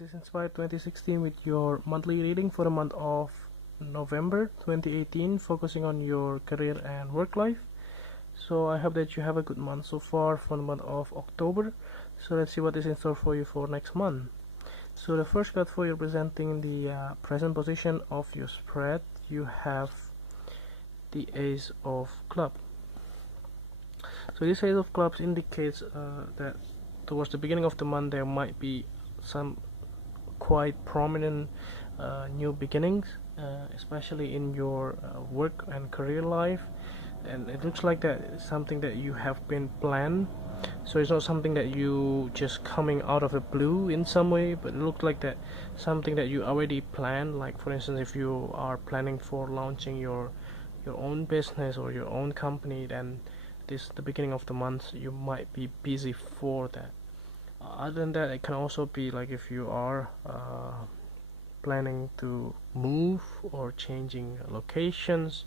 this is Inspired 2016 with your monthly reading for the month of November 2018, focusing on your career and work life. So I hope that you have a good month so far for the month of October. So let's see what is in store for you for next month. So the first card for you representing the present position of your spread, you have the Ace of Clubs. So this Ace of Clubs indicates that towards the beginning of the month there might be some quite prominent new beginnings, especially in your work and career life, and it looks like that it's something that you have been planned. So it's not something that you just coming out of the blue in some way, but it looks like that something that you already planned. Like for instance, if you are planning for launching your own business or your own company, then the beginning of the month you might be busy for that. Other than that, it can also be like if you are planning to move or changing locations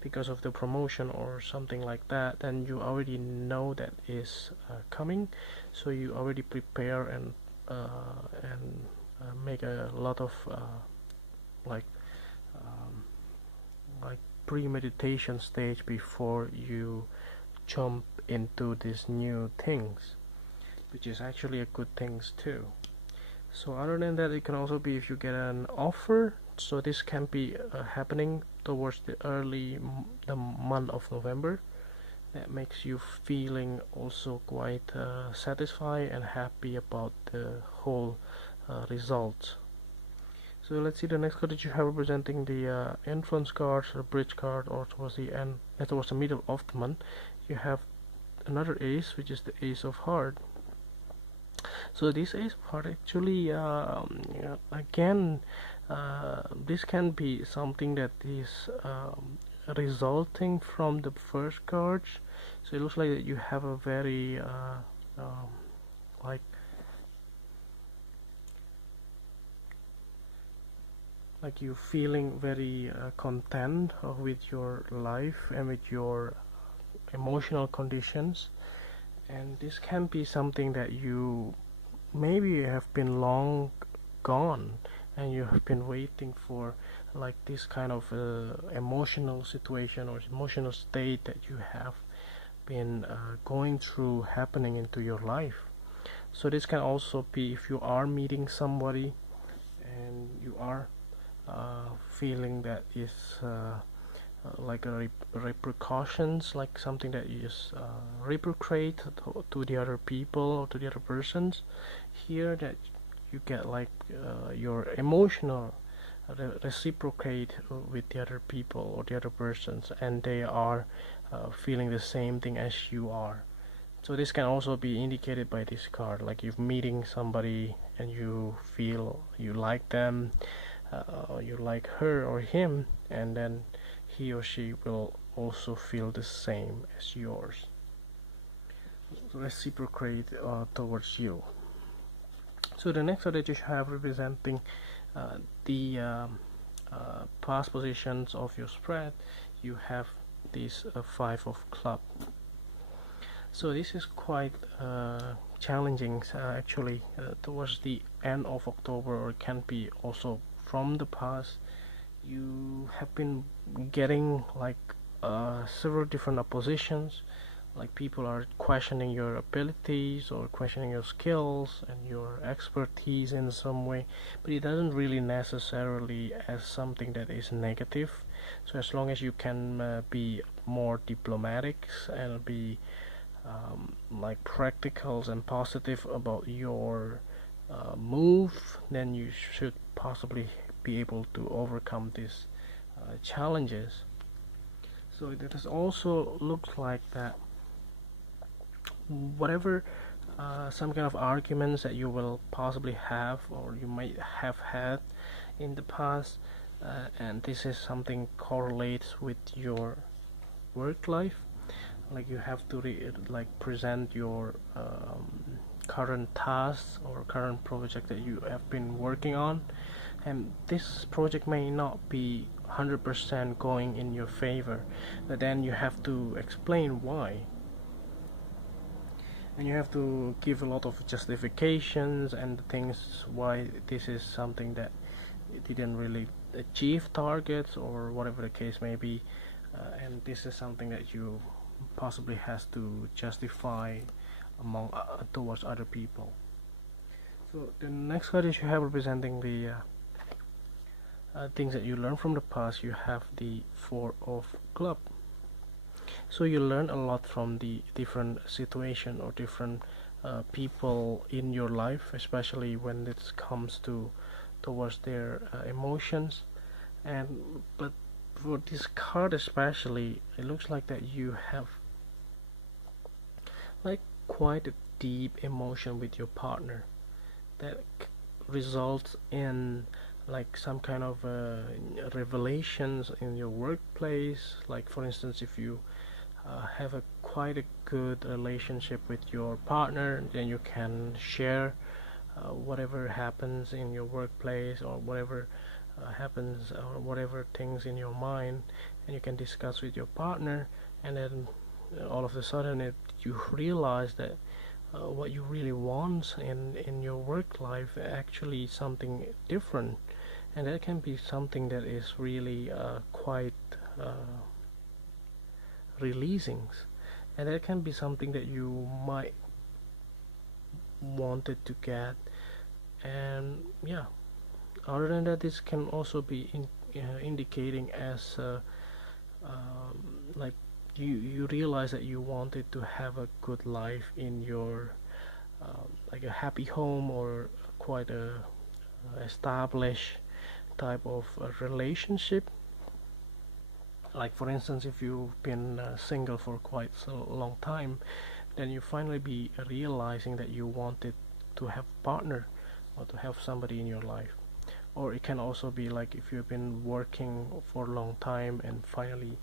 because of the promotion or something like that, then you already know that is coming, so you already prepare and make a lot of like premeditation stage before you jump into these new things, which is actually a good things too. So other than that, it can also be if you get an offer, so this can be happening towards the the month of November. That makes you feeling also quite satisfied and happy about the whole result. So let's see the next card that you have representing the influence card, or bridge card, or towards the end, towards the middle of the month. You have another ace, which is the Ace of Hearts. So this Ace of Hearts actually again this can be something that is resulting from the first cards. So it looks like that you have a very like you feeling very content with your life and with your emotional conditions, and this can be something that you maybe have been long gone and you have been waiting for, like this kind of emotional situation or emotional state that you have been going through happening into your life. So this can also be if you are meeting somebody and you are feeling that is like a repercussions, like something that is repercute to the other people or to the other persons here, that you get like your emotional reciprocate with the other people or the other persons, and they are feeling the same thing as you are. So this can also be indicated by this card, like you're meeting somebody and you feel you like them, you like her or him, and then he or she will also feel the same as yours, reciprocate towards you. So the next card that you have representing the past positions of your spread, you have this Five of Clubs. So this is quite challenging actually towards the end of October, or it can be also from the past. You have been getting like several different oppositions, like people are questioning your abilities or questioning your skills and your expertise in some way, but it doesn't really necessarily as something that is negative. So as long as you can be more diplomatic and be like practical and positive about your move, then you should possibly be able to overcome these challenges. So it has also looks like that whatever some kind of arguments that you will possibly have or you might have had in the past, and this is something correlates with your work life, like you have to present your current tasks or current project that you have been working on, and this project may not be 100% going in your favor, but then you have to explain why. and you have to give a lot of justifications and things why this is something that didn't really achieve targets or whatever the case may be, and this is something that you possibly has to justify among towards other people. So the next card is you have representing the things that you learn from the past. You have the Four of Club. So you learn a lot from the different situation or different people in your life, especially when it comes to towards their emotions. And but for this card especially, it looks like that you have like quite a deep emotion with your partner that results in like some kind of revelations in your workplace. Like for instance, if you have a quite a good relationship with your partner, then you can share whatever happens in your workplace or whatever happens or whatever things in your mind, and you can discuss with your partner, and then all of a sudden you realize that what you really want in your work life actually something different, and that can be something that is really quite releasing, and that can be something that you might wanted to get. And yeah, other than that, this can also be indicating as like you realize that you wanted to have a good life in your like a happy home or quite a established type of relationship. Like for instance, if you've been single for quite a long time, then you finally be realizing that you wanted to have a partner or to have somebody in your life. Or it can also be like if you've been working for a long time and finally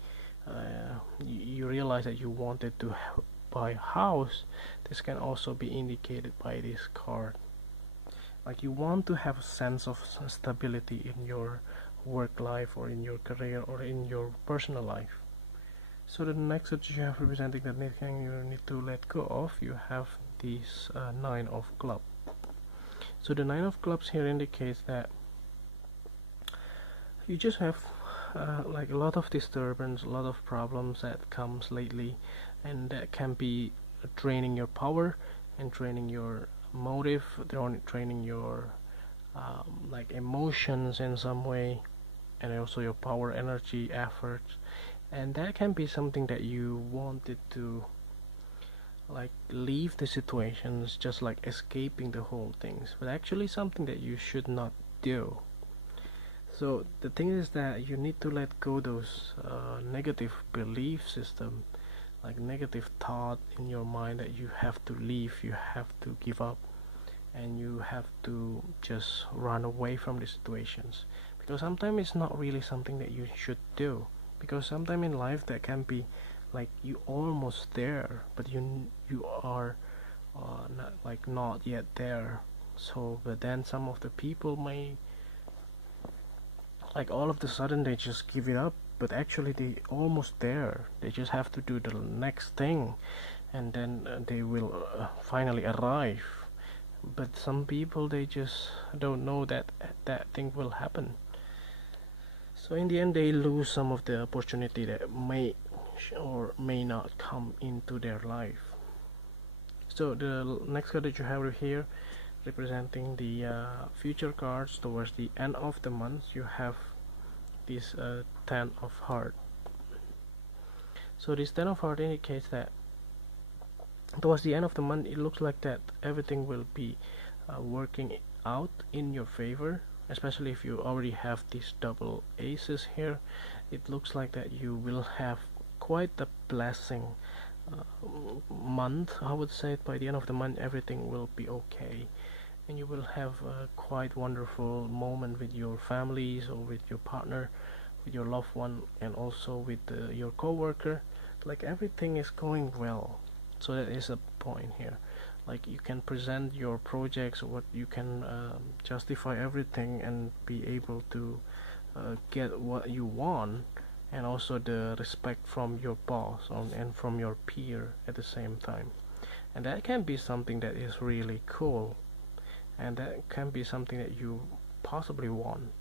you realize that you wanted to buy a house. This can also be indicated by this card. Like you want to have a sense of stability in your work life or in your career or in your personal life. So the next that you have representing that thing you need to let go of, you have this Nine of Clubs. So the Nine of Clubs here indicates that you just have like a lot of disturbance, a lot of problems that comes lately, and that can be draining your power and draining your motive, draining your like emotions in some way, and also your power, energy, efforts, and that can be something that you wanted to like leave the situations, just like escaping the whole things, but actually something that you should not do. So the thing is that you need to let go those negative belief system, like negative thought in your mind that you have to leave, you have to give up, and you have to just run away from the situations, because sometimes it's not really something that you should do, because sometimes in life that can be like you almost there but you are not yet there. So but then some of the people may like all of the sudden they just give it up, but actually they almost there, they just have to do the next thing, and then they will finally arrive. But some people, they just don't know that that thing will happen, so in the end they lose some of the opportunity that may or may not come into their life. So the next card that you have here representing the future cards towards the end of the month, you have this Ten of Heart. So this Ten of Heart indicates that towards the end of the month it looks like that everything will be working out in your favor, especially if you already have these double aces here. It looks like that you will have quite a blessing month, I would say. By the end of the month everything will be okay, and you will have a quite wonderful moment with your families or with your partner, with your loved one, and also with your co-worker. Like everything is going well, so that is a point here. Like you can present your projects, what you can justify everything and be able to get what you want, and also the respect from your boss and from your peer at the same time. and that can be something that is really cool, and that can be something that you possibly want.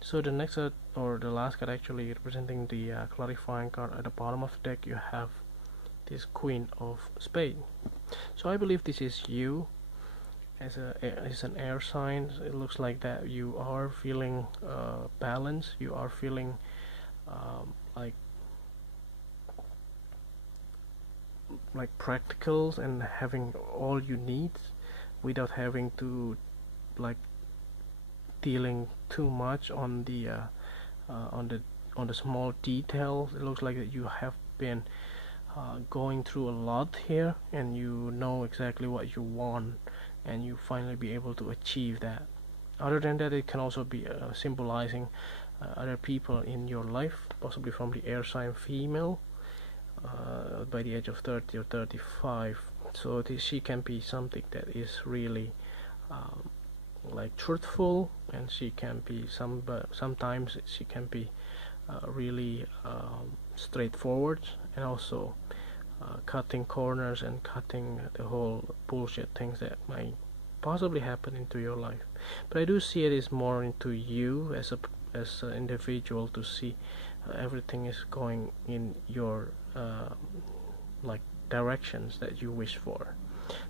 So the next or the last card actually representing the clarifying card at the bottom of the deck, you have this Queen of Spades. So I believe this is you as an air sign. It looks like that you are feeling balanced. You are feeling like practicals and having all you need without having to like dealing too much on the small details. It looks like that you have been going through a lot here, and you know exactly what you want, and you finally be able to achieve that. Other than that, it can also be symbolizing other people in your life, possibly from the air sign female, by the age of 30 or 35. So she can be something that is really like truthful, and she can be sometimes she can be really straightforward, and also cutting corners and cutting the whole bullshit things that might possibly happen into your life. But I do see it is more into you as an individual, to see everything is going in your like directions that you wish for.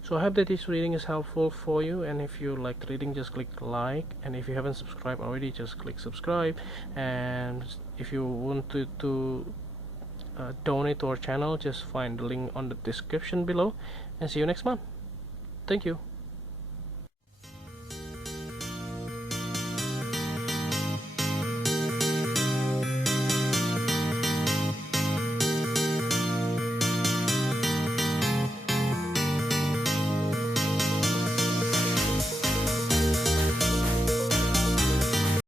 So I hope that this reading is helpful for you, and if you like the reading, just click like, and if you haven't subscribed already, just click subscribe. And if you want to donate to our channel, just find the link on the description below, and see you next month. Thank you.